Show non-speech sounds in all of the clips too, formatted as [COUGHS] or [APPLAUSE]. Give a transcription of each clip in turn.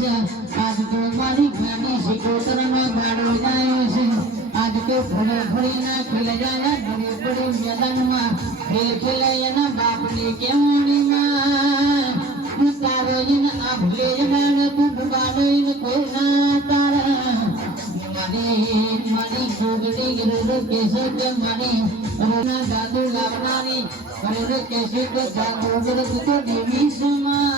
છે. આજ તો મારી ગાડી શીખોતરનો ગાડો જાય છે. આજ તો ફળે ફળીના ખેલજાના ઘરે પડી મેદાનમાં. ખેલ ખેલાય એના બાપની કેવડીમાં તારો એને આ ભૂલે જમાને તું એને કોઈ ના તારા. મારી ગોગડી ગરડ કેસે કે મારી રોના દાદુ લાવનારી. કરે કેસે કે જાગો ગરડ તો દેવી સમા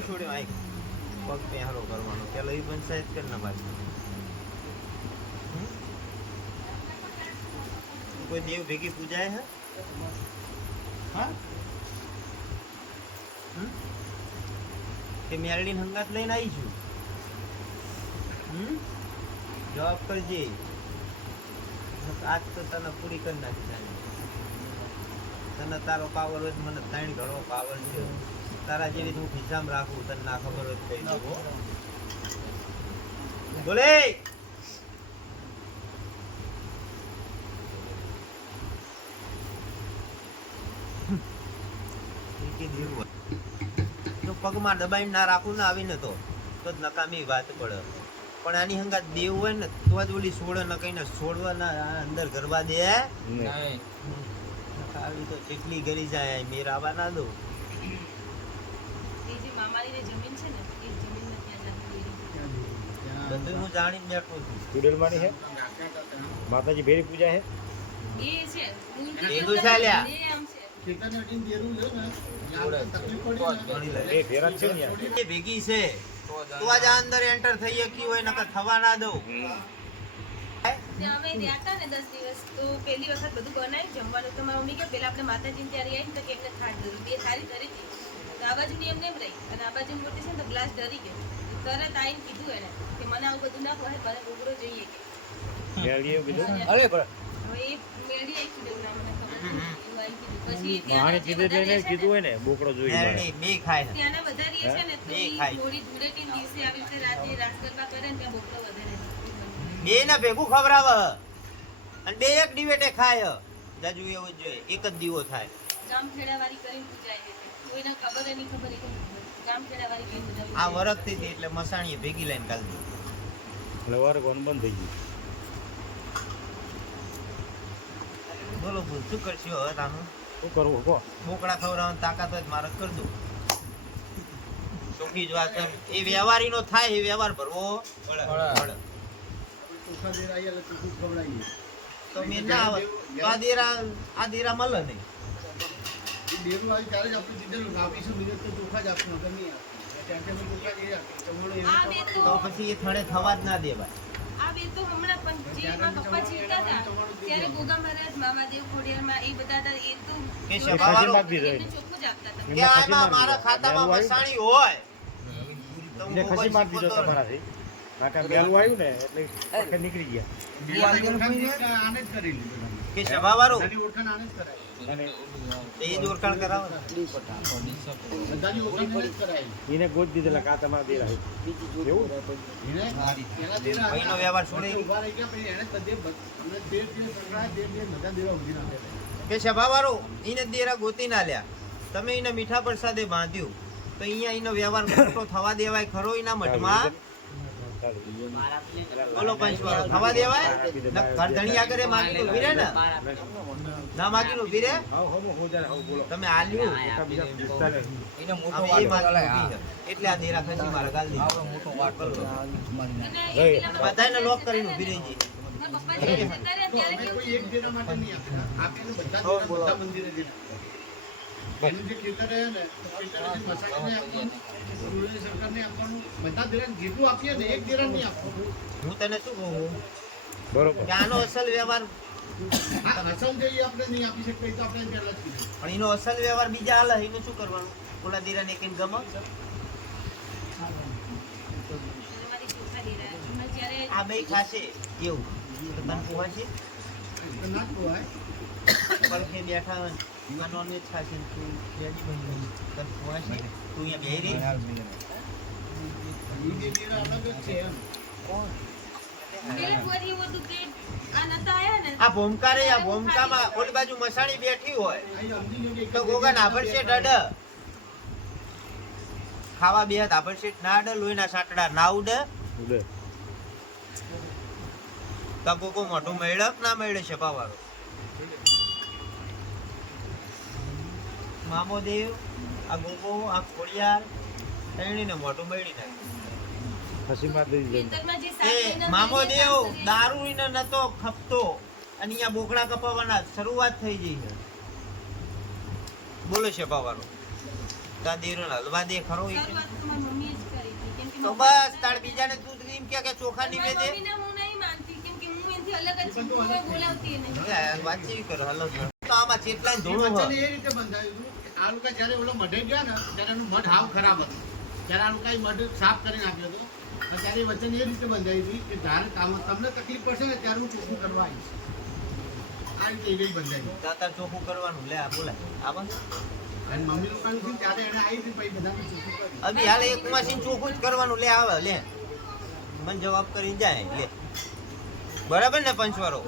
કોને છોડ્યો આઈ પગ પહેરો કરવાનો. પેલો ઈ પંચાયત કર ના બાજુ. કોઈ દેવ ભેગી પૂજાય હે? કે મેરડી હંગાત લઈને આવી છું. હમ? જવાબ કરજે. આજ તો તને પૂરી કરી નાખી. તને તારો પાવર હોય મને ત્રણ ઘણો પાવર છે. તારા જેવી હું ખિસ્સામાં રાખું તને ના ખબર હોય કઈ દઉં બોલે. જો પગમાં દબાઈને ના રાખું ને આવીને તો તો જ નકામી વાત પડે. પણ આની હંગાત દેવ હોય ને તો જ ઓલી છોડે ન કહીને છોડવા ના અંદર ગરબા દે. આવી તો કેટલી ગરી જાય મેર આવવા ના દો એ જે મામાની જે જમીન છે ને એ જમીન ત્યાં જતી બધું હું જાણીને બેઠો છું. ચુડેલ માની હે? માતાજી ભેરી પૂજા હે? એ છે. એ છે ગણી લે. એ ફેરા જ છે ને ભેગી છે. તું આજ અંદર એન્ટર થઈ શકી હોય નકર થવા ના દઉં. અમે ત્યાં હતા ને દસ દિવસ તો પહેલી વખત બધું બનાવી જમવાનું. તો મારી મમ્મી કે પેલા આપણે માતાજીને ત્યારે આવી ને તો કે એમને થાળ ધરી બે થાળી ધરી હતી. તો આ બાજુની એમને એમ રહી. અને આ બાજુની મોટી છે ને તો ગ્લાસ ડરી ગયો તરત આવીને કીધું એને કે મને બધું ના મને જોઈએ. કીધું? બે ખાય છે. ત્યાંના વધારે છે. ને ભેગું ખવડાવે. અને બે એક ડિવેટે ખાય. જાજુ એવું જ જોઈએ. એક જ દીવો થાય. આ વરખથી થી એટલે મસાણીએ ભેગી લઈને કાલ દીધી કોણ બંધ થઈ ગયું. બોલો બોલ શું કરશો હવે તાનું? શું કરવું કહો બોકડા ખવડાવવાની તાકાત હોય મારે કરી દઉં ચોખ્ખી જ વાત એ એ વ્યવહારીનો થાય એ વ્યવહાર ભરવો પડે. તો મેં ના આવે. તો આ દેરા આ દેરા મળે નહીં. આ બે તો તો પછી એ થડે થવા જ ના દેવાય. આ બે તો હમણાં પણ જે મારા પપ્પા જીવતા હતા. ત્યારે ગોગા મહારાજ મામાદેવ ખોડિયારમાં એ બધા હતા એ તો કે સભાવાળો ખસી માગી ચોખ્ખું જ આપતા હતા. કે આમાં મારા ખાતામાં મસાણી હોય. તો ખસી માર દીધો તમારાથી. નાકા બેલું આવ્યું ને એટલે નીકળી ગયા. કે સભાવાળો અને જ ઓળખાણ કરાવો. ને. એને ગોજ દીધેલા કા તમારા એવું? વ્યવહાર છોડી કે સભાવાળો એને દેરા ગોતી ના લ્યા. તમે એને મીઠા પ્રસાદે બાંધ્યું. તો અહીંયા એનો વ્યવહાર ખોટો થવા દેવાય ખરો એના મઠમાં બોલો પંચવાળો થવા દેવાય? ના, ધણિયા કરે માગી માગીને ઊભી ને ના માગી હાવ બોલો તમે આલ્યું એકા નહીં. એટલે આ દેરા ખસી મારા ગાલ દીધી. એ ગઈ. પેલા બધાને લોક કરીને ઊભી રહી જઈ મારા પપ્પા જ્યારે જતા રહ્યા બધા મંદિરે? એનું જે ખેતર રહે ને ખેતર જે આપવાનું, રૂરલ સરકારને આપવાનું, બધા ધિરાણ જેટલું આપીએ ને એક ધિરાણ નહીં આપવાનું. હું તને શું કહું? બરોબર. આનો અસલ વ્યવહાર અસલ જે આપણે નહીં આપી શકીએ તો આપણે પહેલા જ પણ એનો અસલ વ્યવહાર બીજા હાલ એનું શું કરવાનું? ઓલા દીરાને એક ગમે? મારી ચોખા દેરા પણ જ્યારે આ બે ખાશે. એવું. તો તને પોહાશે તો ના ખવાય. પડખે બેઠા હોય ને, આ નોનવેજ ખાશે ને તું વેજી બની ગઈ તને પોહાશે તું અહીંયા બેહી રહી એ બે ધિરાણ અલગ જ છે એમ. પેલા ફરી એવું હતું કે આ ભૂમકારે આ ભૂમકામાં ઓલી બાજુ મસાણી બેઠી હોય. તો ગોગા નાભરશે ડડ ખાવા બે નાભરશે ના અડે લોહીના સાટડા ના ઉડે. ઉડે. તો ગોગો મોઢું મેળક ના મેળે છે પાવાળો મામોદેવ આ ગોગો આ ખોડિયાર ત્રણેયને મોઢું મેળી નાખ્યું. મામોદેવ દારૂ ઈને નતો ખપતો. અને અહીંયા બોકડા કપાવવાના શરૂઆત થઈ ગઈ છે. બોલો છે તા દેરો હલવા દે ખરો ઈ? તો મારી મમ્મીએ જ કરી હતી. કેમ કે તો મમ્મી- બસ તાર બીજાને તું એમ કે કે ચોખા મારી નિવેદે મમ્મીને હું નહીં માનતી. કેમ કે હું એનાથી અલગ જ છું. હું કોઈ બોલાવતી નહીં. વાત જેવી કરો? હલો તો આમાં ચેટલા એ રીતે બંધાયું આ લોકો જ્યારે ઓલો મઢે ગયા ને ત્યારે એનું મઢ હાવ ખરાબ હતું. ત્યારે આ લોકોએ મઢ સાફ કરી નાખ્યો હતો. ત્યારે એ વચન એ રીતે બંધાઈ હતી કે ધારે તામ- તમને તકલીફ પડશે ને ત્યારે હું ચોખ્ખું કરવા આવીશ. આ રીતે એ રીતે બંધાયું. તાતાર ચોખ્ખું કરવાનું. લે આ બોલાય. આ અને મમ્મી લોકોનું ત્યારે એને આવી હતી ભાઈ બધાને ચોખ્ખું કરી અભી હાલ એક મશીન ચોખ્ખું જ કરવાનું. લે આવે લે. મને જવાબ કરી જાય. લે. બરાબર ને પંચવારો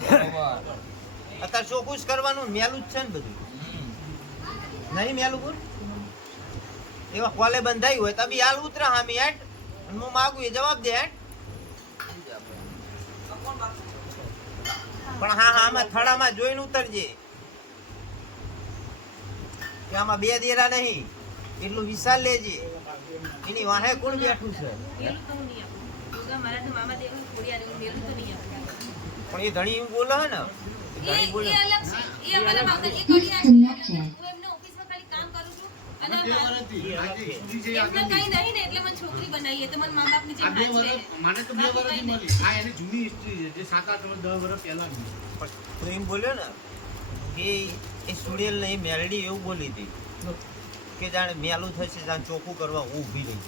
અત્યારે ચોખ્ખું જ કરવાનું. મેલું જ છે ને બધું. નહીં મેલું બોલ એવા કોલે બંધાઈ હોય તો બી હાલ ઉતરા હામી હેટ અને હું માગું એ જવાબ દે હેટ પણ હા હા આમાં થડામાં જોઈને ઉતરજે. કે આમાં બે દેરા નહીં એટલું વિશાલ લેજે. એની વાહે કોણ બેઠું છે? મેલું હું નહીં આપું. યોગા મારા તો મામા દેવું ખોડિયાર એવું મેલું તો નહીં આપું. પણ એ ધણી બોલે ને? એ એ ધણી બોલે બોલ્યો ને કે એ સુડેલ ને મેલડી એવું બોલી હતી કે જાણે મેલું થશે જાણે ચોખ્ખું કરવા હું ઊભી રહી.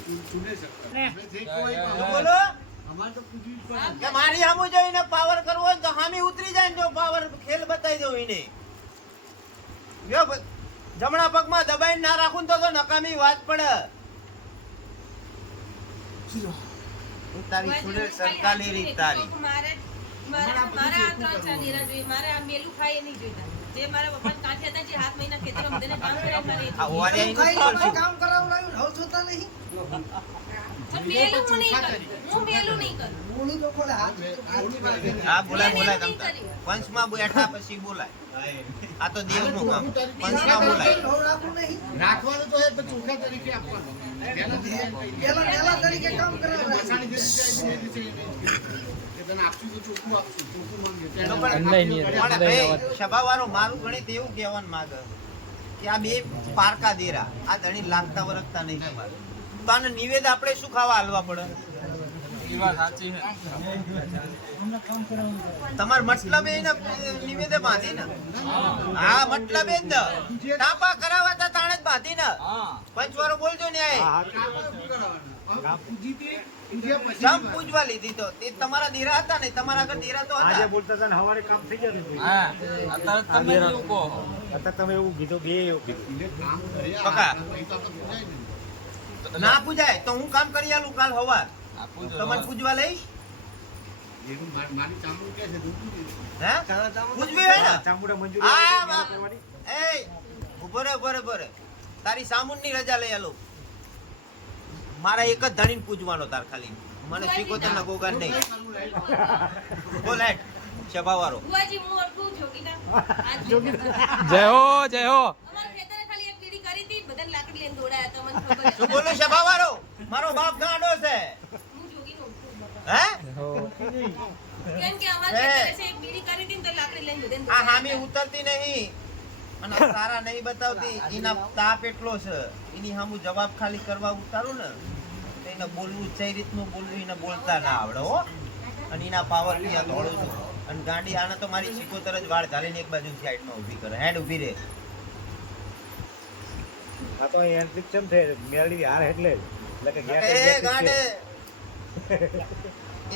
બોલો. મારી સામું જઈને પાવર કરવો હોય ને તો હામી ઉતરી જાય ને જો પાવર ખેલ બતાવી દઉં એને. જમણા પગમાં દબાઈ ના રાખું તો તો નકામી વાત પડે. હું તારી સરકારી રીત તારી. મારે મારે આ ત્રણ ચાર નીરા મારે આ મેલું ખાઈ નહીં જોઈતા જે મારા પપ્પા કાંઠે હતા જે હાથ મહિના ખેતરમાં બધાને કામ કર્યા મારે એ આ જોઈએ. ઓવારિયા એનું કરશું. પણ મેલું હું નહીં? કરું. હું મેલું નહીં કરું. હા બોલાય બોલાય મેં પંચમાં બેઠા પછી બોલાય. આ તો દેવનું કામ. પંચમાં બોલાય. રાખવાનું તો એ પણ ચોખા તરીકે આપવાનું. પહેલા તરીકે મસાણી જે એ સભાવાળો મારું ગણિત એવું કહેવાનું માંગે કે આ બે પારકા દેરા આ ધણી લાગતા વરખતા નહીં તમારે તો આને નિવેદ આપણે શું ખાવા હાલવા પડે તમાર મતલબ એને નિવેદે બાંધી ને હા મતલબ એ જ ને ટાપા કરાવવા તા તાણે જ બાંધી ને પંચવારો બોલજો ને આ જમ પૂજવા લીધી તો. તે તમારા દેરા હતા ને તમારા આગળ દેરા તો આજે બોલતા હતા ને હવારે કામ થઈ ગયા ને હા. અત્યારે તમે એવું કહો. અત્યારે તમે એવું કીધું બે એવું કીધું. પૂજાય ને. ના પૂજાય તો હું કામ કરી આલું કાલ હવાર. તમારે પૂજવા લઈશ? મારી ચામડું કે છે. હે? પૂજવી ને? ચામુંડા મંજૂરી. એ ઊભો રે ઊભો તારી ઊભો ની રજા લઈ આલો. મારા એક જ ધણીને પૂજવાનો તાર ખાલી. મને શીખોતર ના. ગોગાન નહીં. બોલ હેડ સભાવાળો બુઆજી હું ઓળખું જોગીતા આ જય હો જય હો. અમારા ખેતરે ખાલી એક કીડી કરી હતી બધા લાકડી લઈને દોડાયા હતા મને ખબર શું બોલો સભાવાળો મારો બાપ ગાંડો છે. હું કેમ કે અમારે છે એક બીડી કરી હતી તો લાકડી લઈને બધાને આ હામી ઉતરતી નહીં. અને સારા નહીં બતાવતી એના તાપ એટલો છે એની સામું જવાબ ખાલી કરવા ઉતારું ને તો એને બોલવું કઈ રીતનું બોલવું એને બોલતા ના આવડે હો. અને એના પાવરથી આ દોડું છું. અને ગાંડી આને તો મારી સિકોતર જ વાળ ઘાલીને એક બાજુ સાઈડમાં ઊભી કરે હેડ ઊભી રહે આ તો અહીં એન્ટ્રી છે ને મેળવી હાર એટલે જ. એટલે કે ગેટ ગાંડે.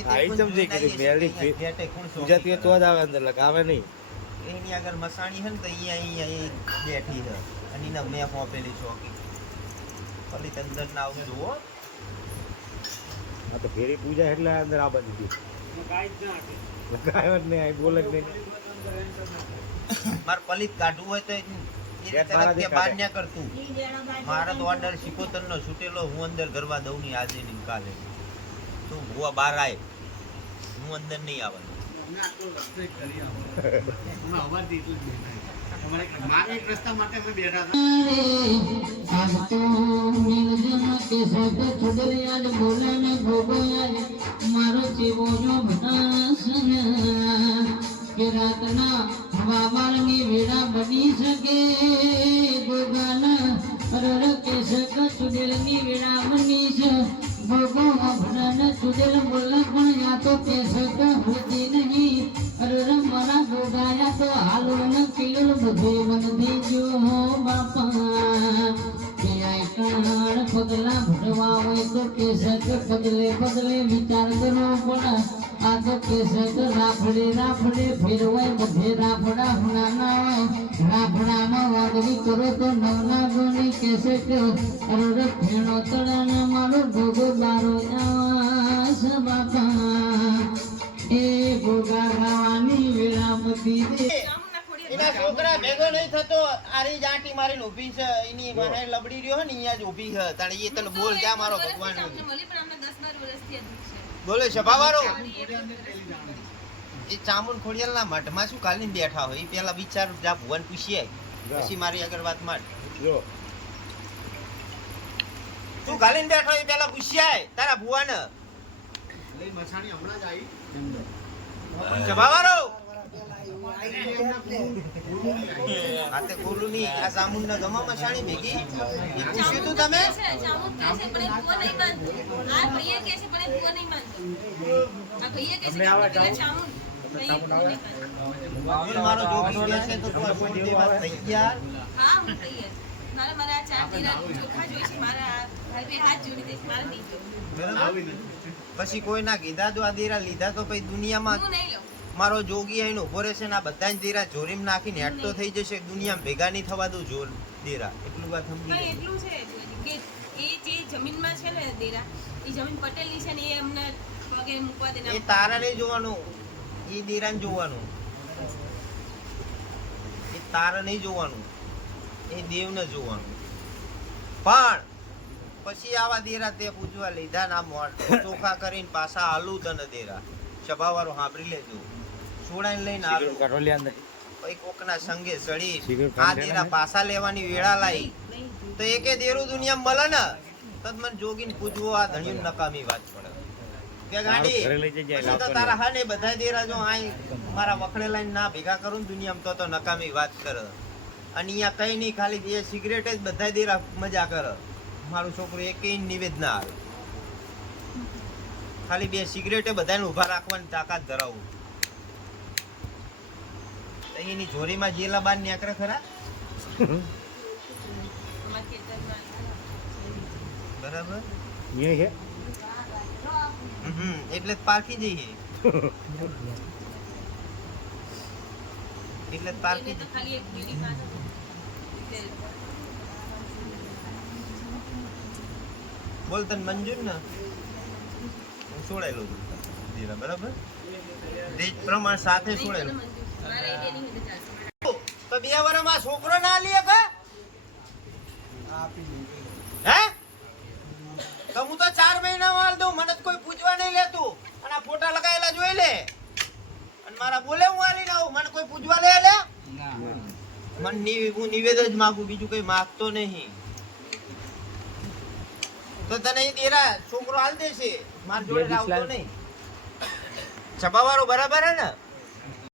હા, એ સમજી કે મેળી ફી- ગેટે કોણ શોખી ગુજરાતી તો જ આવે અંદર લગાવે નહીં. એની આગળ મસાણી છે ને તો અહીંયા અહીંયા અહીં બેઠી છે અને એના મેં આપેલી ચોકી. પલી અંદર ના આવું જુઓ. હા તો ફેરી પૂજા એટલે અંદર આ બધી દી લગાવે જ નહીં બોલે જ નહીં. મારે પલિત કાઢવું હોય તો બહાર ન્યા કરતું મારો તો ઓર્ડર સિકોતર નો છૂટેલો હું અંદર ગરવા દઉં આજે નહીં કાલે તું ભુવા બહાર આય. હું અંદર નહીં આવો. મારે જીવો જો ભટાસન કે રાતના હવામાનની વેળા બની શકે ગોગાના અરર કે સક છુડલની વેળા બની છે ભોગો ભટન છુડલ બોલ પણ યા તો કે સક હોતી નહીં. અરર મારા ગોગાયા તો હાલો ને પીલું બધે મનથી જો બાપા. કે આઈકણ પગલા ભરવા હોય તો કેસક બદલે વિચાર કરવો પડે. આ તો કેસક રાફડે રાફડે ફેરવાય બધે રાફડા હુનાના હોય રાફડાનો કરો તો નવના ગોની કેસેટ અરર ફેણો તળાને મારો ભોગો બારો આસ બાપા. એ ભોગા વિરામતી દે. એના છોકરા ભેગો નહીં થતો આરી જાંટી મારીને ઊભી છે. એની વાહે લબડી રહ્યો ને અહીંયા જ ઊભી છે. તાણે એ તને બોલ જા મારો ભગવાન. પણ બાર વર્ષથી છે. બોલે સભાવાળો. એ ચામુંડ ખોડિયાલના મઠમાં શું કાલીને બેઠા હોય? એ પેલા વિચાર જા ભુવન પૂછીએ. પછી મારી આગળ વાતમાં જો. તું ગાલીને બેઠો એ પેલા પૂછીએ તારા ભુવાને. લઈ મસાણી હમણાં જ આવી. સભાવાળો અને એમના ગુરુ- ગુરુની આવી. આ તે ગોલું ની આ સામુનના ગમા મસાણી ભેગી એ પૂછ્યું તું તમે સામુન કહે છે, પણ એ નહીં માનતો. આ પ્રિય કહે છે, પણ એ નહીં માનતો. આ પ્રિય કહે છે કે માનતો. મારો જોગી છે તો તું આ દેવા તૈયાર હા, હું તૈયાર. મારે મારા ચાર દીરાનું ચોખા જોઈશે. મારા ભાઈ હાથ જોડી દઈશ. મારે નહીં જોવું. બરાબર આવી નથી. પછી કોઈ ના કીધા તો આ દેરા લીધા તો પછી દુનિયામાં હું નહીં લઉં. મારો જોગી આઈને ઊભો રહેશે ને આ બધા દેરા જોરીમ નાખીને એટલો થઈ જશે દુનિયામાં ભેગા નહીં થવા દઉં જોર દેરા. એટલું વાત સમજી એટલું છે કે એ જે જમીનમાં છે ને દેરા એ જમીન પટેલી છે ને એ અમને પગે મૂકવા દેના એ તારા નહીં જોવાનું. એ દેરાને જોવાનું. એ તારા નહીં જોવાનું. એ દેવને જોવાનું. પણ પછી આવા દેરા તે પૂજવા લીધા ના મોઢ [COUGHS] ચોખા કરીને પાછા આલુ તને દેરા. સભાવાળો સાંભળી લેજો. સોડાઈને લઈને આવ્યો. હાલું અંદર કોઈ કોકના સંગે સડી સિગરેટ આ દેરા પાસા લેવાની વેળા લાવી તો એકે દેરું દુનિયા મળે ને તદ મને જોગીને પૂજવો આ ધણિયું નકામી વાત પડે. કે ગાંડી લઈ તો તારા હા ને બધા દેરા જો આય મારા વખડે લઈને ના ભેગા કરું દુનિયામાં તો તો નકામી વાત કરે. અને અહીંયા કઈ નહીં ખાલી બે સિગરેટ જ બધા દેરા મજા કરે. મારું છોકરું એકેય નિવેદ ના આવે ખાલી બે સિગરેટે બધાને ઊભા રાખવાની તાકાત ધરાવું. તો એની જોરીમાં જેલા બાર નેકરે ખરા? બરાબર? અહીંયા છે એટલે પારખી જઈએ. એટલે પારખી બોલ તને મંજૂર ને. હું છોડાયેલો છું. જીરા બરાબર? પ્રમાણ સાથે નહીં તો બે વર્ષમાં છોકરો ના લે કે? હે? તો હું તો ચાર મહિના વાળ દઉં મને કોઈ પૂછવા નહીં લેતું. અને આ ફોટા લગાયેલા જોઈ લે. અને મારા બોલે હું આલીને આવું મને કોઈ પૂછવા લે લે? મને હું નિવેદ જ માગું બીજું કઈ માગતો નહીં. તો તને એ દેરા છોકરો હાલ દેશે. માર જોડે આવતો નહીં. ચબાવાળો બરાબર હે ને?